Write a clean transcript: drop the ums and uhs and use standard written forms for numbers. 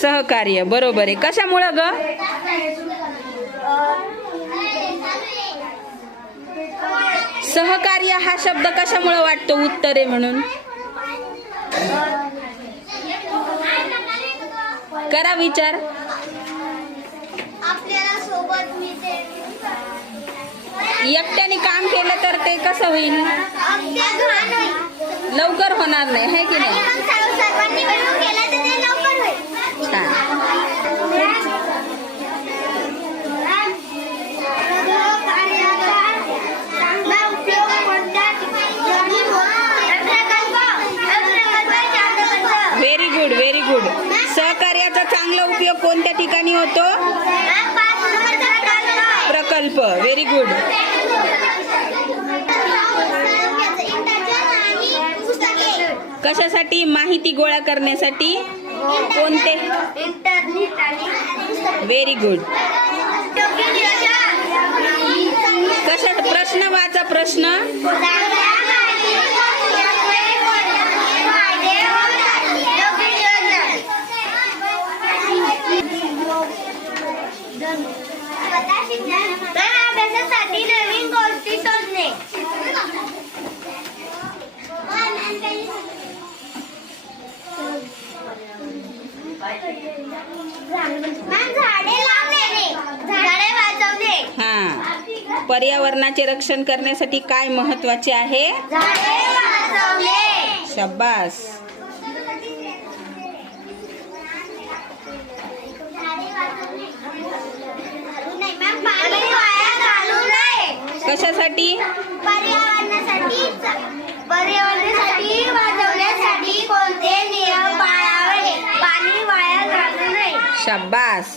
सहकार्य, बरोबर आहे. कशामुळं ग? सहकार्य हा शब्द कशामुळे वाटतो उत्तर आहे म्हणून? करा विचार. आपल्याला सोबत एकट्याने काम केलं तर ते कसं होईल? लवकर होणार नाही, है की नाही? सर्वांनी मिळून केलं तर ते लवकर होईल. छान. Very good, very good. सहकार्याचा चांगला उपयोग कोणत्या ठिकाणी होतो? प्रकल्प. Very good. कशासाठी? माहिती गोळा करण्यासाठी. कोणते? Very good. कशा? प्रश्न वाचा. प्रश्न. अभ्यासासाठी नवीन गोष्टी शोधणे. झाडे लावणे, झाडे वाचवणे. हा. पर्यावरणाचे रक्षण करण्यासाठी काय महत्वाचे आहे? झाडे वाचवणे. शाबास. पाणी वाया घालू नये. कशासाठी? पर्यावरणासाठी वाचवण्यासाठी कोणते नियम पाळावे? पाणी वाया घालू नये. शाबास.